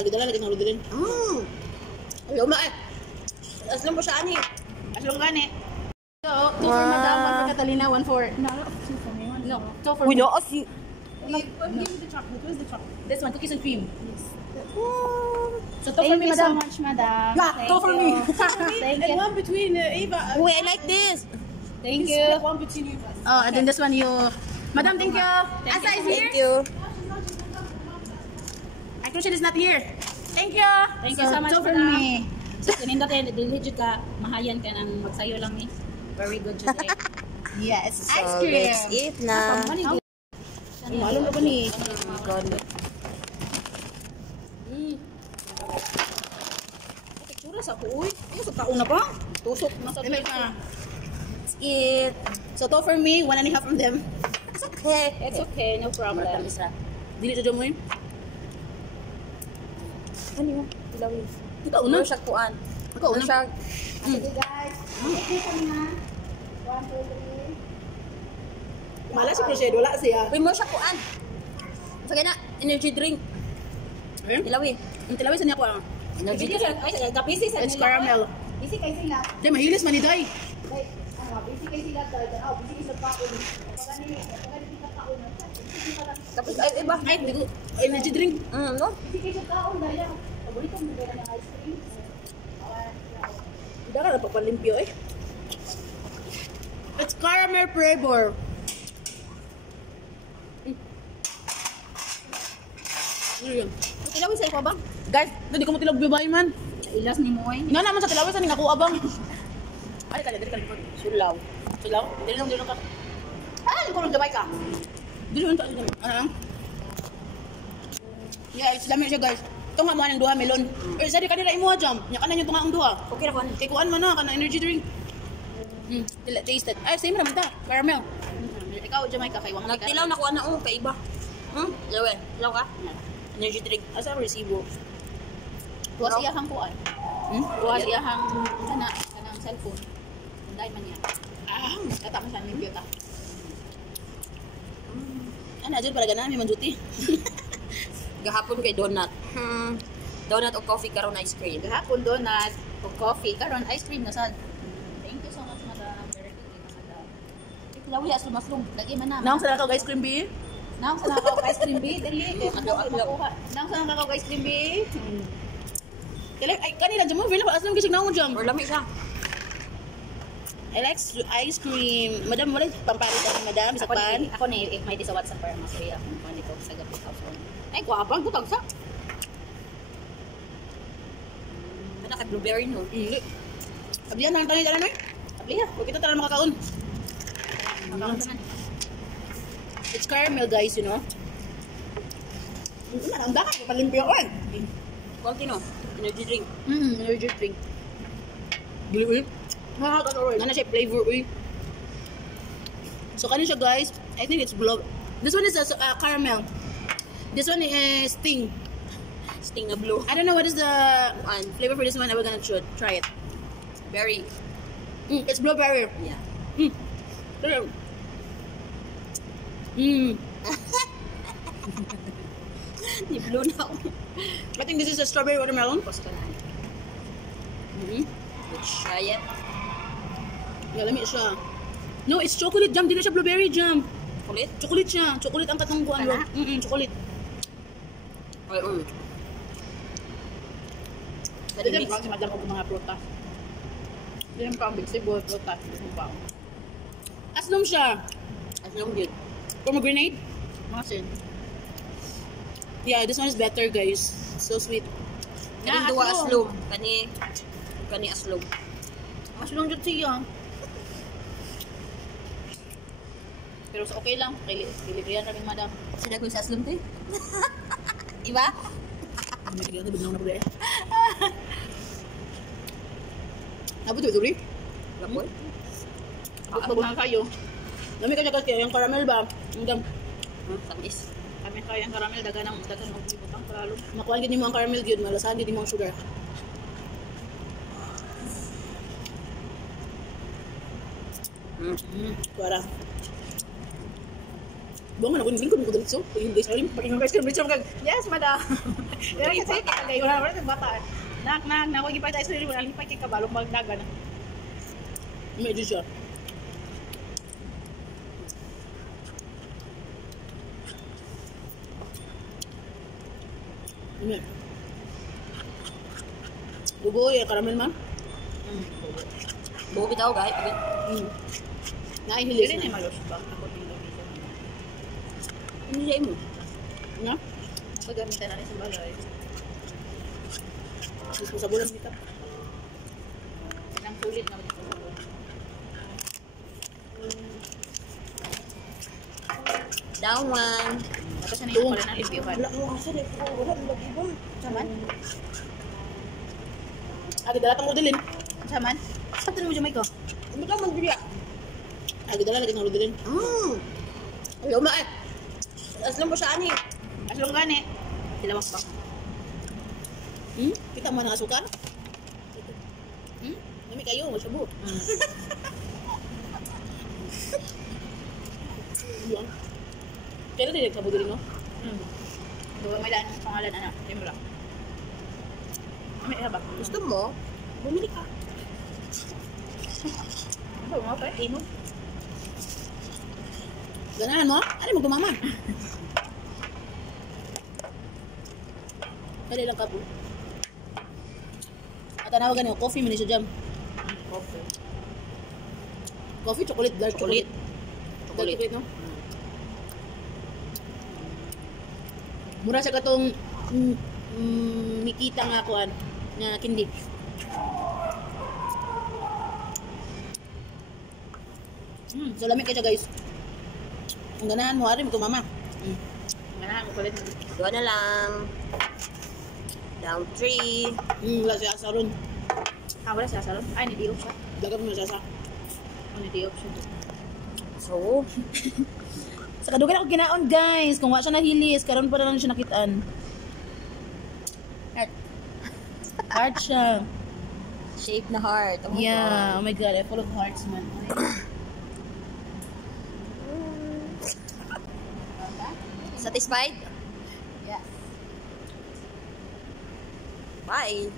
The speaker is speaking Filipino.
Agad lang natin din. Luma eh. Aslong po siya ani. Aslong gani. So, 2 for Madam, 1 for Catalina, 1 for... No, 2 for me. No, 2 for me. No, asi. Give me the chocolate. Where's the chocolate? This one, cookies and cream. Yes. So, 2 for Thank me, you so Madam. much, madam. Yeah, 2 for me. Thank And you. one between Eva. Uy, I like this. Thank you. One between you guys. Oh, and then this one you... Madam, thank you. Asa is here? Thank you. Actually, is not here. Thank you. Thank you so much, two for madam. me. So, kanindot yan, diligid ka, mahayan ka ng magsayo lang ni. Very good, Jude. Yes, So, ice cream. let's eat na. Malum na ba ni? Tsura sa kuoy. Ano sa taon na ba? Tusok na sa Limit na. Let's eat. So, 2 for me, 1.5 from them. It's okay. It's okay, no problem. Dili sa mo yun? Ano yun? Tilawin. Ikaw una. Ano siya kuan? Ikaw una. Ano siya? Okay, guys. Okay, kami na. 1, 2, 3. Mala si Crochet, wala siya. Uy, mo siya kuan. Sagay na, energy drink. Ayun. Tilawin. Ang tilawin sa niya ko ang. Energy drink. Ay, kapisi sa It's caramel. Busy kayo sila. Di, mahilis man ni Day. Like, busy kayo sila. Busy kayo sa paon. Kapag hindi ka paon, busy ka lang. Tapos, ay, iba. Ay, hindi ko. Energy drink. No? Busy kayo sa paon. Dahil ang paborito mo ba ng ice cream? Hindi ka na papalimpyo eh. It's caramel flavor. Ano yun? Tilawin sa ikaw ba? Guys, hindi ko mo tilag bibay man. Ilas ni Moy. Ina naman sa tilawin sa ning ako abang. Ay, dali ka. Sulaw. Sulaw? Dili lang ka. Ah, ko nang gamay ka. Dili lang ta. Ano? Yeah, it's dami siya guys. Ito nga mo ng duha melon. Eh, sa di kanila imo jam. Nya kanan yung tunga ang duha. Okay na kuan. Kay kuan man na kana energy drink. Taste it. Ay, same naman ta. Caramel. Ikaw Jamaica kay wang Nagtilaw na kuan na kay iba. Lawin. Tilaw ka? Energy drink. asa resibo. Tuwa siya hang kuan. Tuwa siya hang kanang cellphone. Unday man niya. Kata mo sa limpyo ta. Ana jud para ganan mi manjuti. Gahapon kay donut. Donut o coffee karon ice cream. Gahapon donut o coffee karon ice cream na sad. Thank you so much madam. Very good madam. Ikaw ya sumaslong. Lagi man na. Naong sa nakaw ice cream bi? Nang sa nakaw ice cream bi. Dali. Naong sa nakaw ice cream bi? Kaya ay kanila jamo vela pa asam gisig naong jam. Or lami siya. I like ice cream. Madam, wala pampalit ako, madam. Sa pan. Ako ni if may di sa WhatsApp para masaya akong pan dito sa gabi house. Ay, kuwapang. Butang sa. Ano ka blueberry no? Ablihan na ang tayo dyan, Ablihan. Huwag kita talaga makakaon. It's caramel, guys, you know. Ang daka. Palimpyo ko, Konti no? Energy drink. Energy drink. Gili, uy. Nakakatawa. Nana siya flavor, uy. So, kanin siya, guys. I think it's blue. This one is caramel. This one is sting. Sting na blue. I don't know what is the flavor for this one. We're gonna try it. Berry. It's blueberry. Yeah. Di blue na ako. I think this is a strawberry watermelon. Let's try it. Yeah, lamig siya. No, it's chocolate jam. Di na siya blueberry jam. Kulit? Chocolate siya. Chocolate ang katang kuan. Chocolate. Ay, Dili lang si madam og mga prutas. Dili lang pa ang vegetable prutas. Aslom siya. Aslong good. Pomegranate. Masin. Yeah, this one is better, guys. So sweet. Kani duwa aslong. Kani aslong. Aslom jud siya. Pero okay lang. Kilibriyan rin madam. Sila ko sa aslong to. Iba? Hindi na biglang na pala eh. Abot ito rin? Lapon? Abot na kayo. Nami ka kasi yung caramel ba? Hanggang Tamis. kami kaya ang caramel dagan ang butang paralo. Makuha gid mo ang caramel gyud, malasahan gid mo ang sugar. Para. Buang man ako ng lingkod ko dito. Yung guys, pag yung guys ko dito, yes, madam. Pero kasi kaya wala naman ng bata. Nak, ako gipay tayo sa rin, wala lipay kay kabalong magdaga na. Medyo siya. Ini. Dugo ya karamel man. Buo bitaw guys. Naihilis Dili na. ni malos ba? Ako tingnan dito. Ano siya mo? Na? Pagamitan na rin sa balay. Gusto sa bulan dito. Nang sulit naman ito. Down one. Tapos na yung pala ng reviewan. Wala mo kasi na ito. Wala mo lagi Saman? Agi dala tang udilin. Saman? Sakto mo dyan ko. Ano ka man dili? Agi dala lagi tang udilin. Ayaw ma eh. Aslam mo siya ani. Aslong gani. Silawak pa. Kita mo na asukar? Nami kayo, masyabo. Yan. Kailan din nagkabo din, no? Bawa may daan ng pangalan, anak. Hindi mo lang. May habak. Gusto mo? Bumili ka. Bawa mo pa, imo. Ganahan mo? Ano mo gumama? Kailan lang kabo. At tanawa ganyan, coffee, mini siya jam. Okay. Coffee, chocolate, dark chocolate. Dark Chocolate. chocolate, no? Mura sa katong Nikita nga kuan nga kindi. So lamig ka siya guys. Ang ganahan mo, ari mo to mama. Ganahan ko palit. Doon na lang. Down 3. Wala siya sa ron. Wala siya salon. Ay, ni-diop siya. Dagat mo siya sa. Ni-diop siya. So, Sa kadugan ako ginaon guys. Kung wala siya nahilis, karon pa na lang siya nakitaan. heart. Heart siya. Shape na heart. Oh my Yeah, God. oh my god, I'm full of hearts man. Satisfied? Yes. Bye.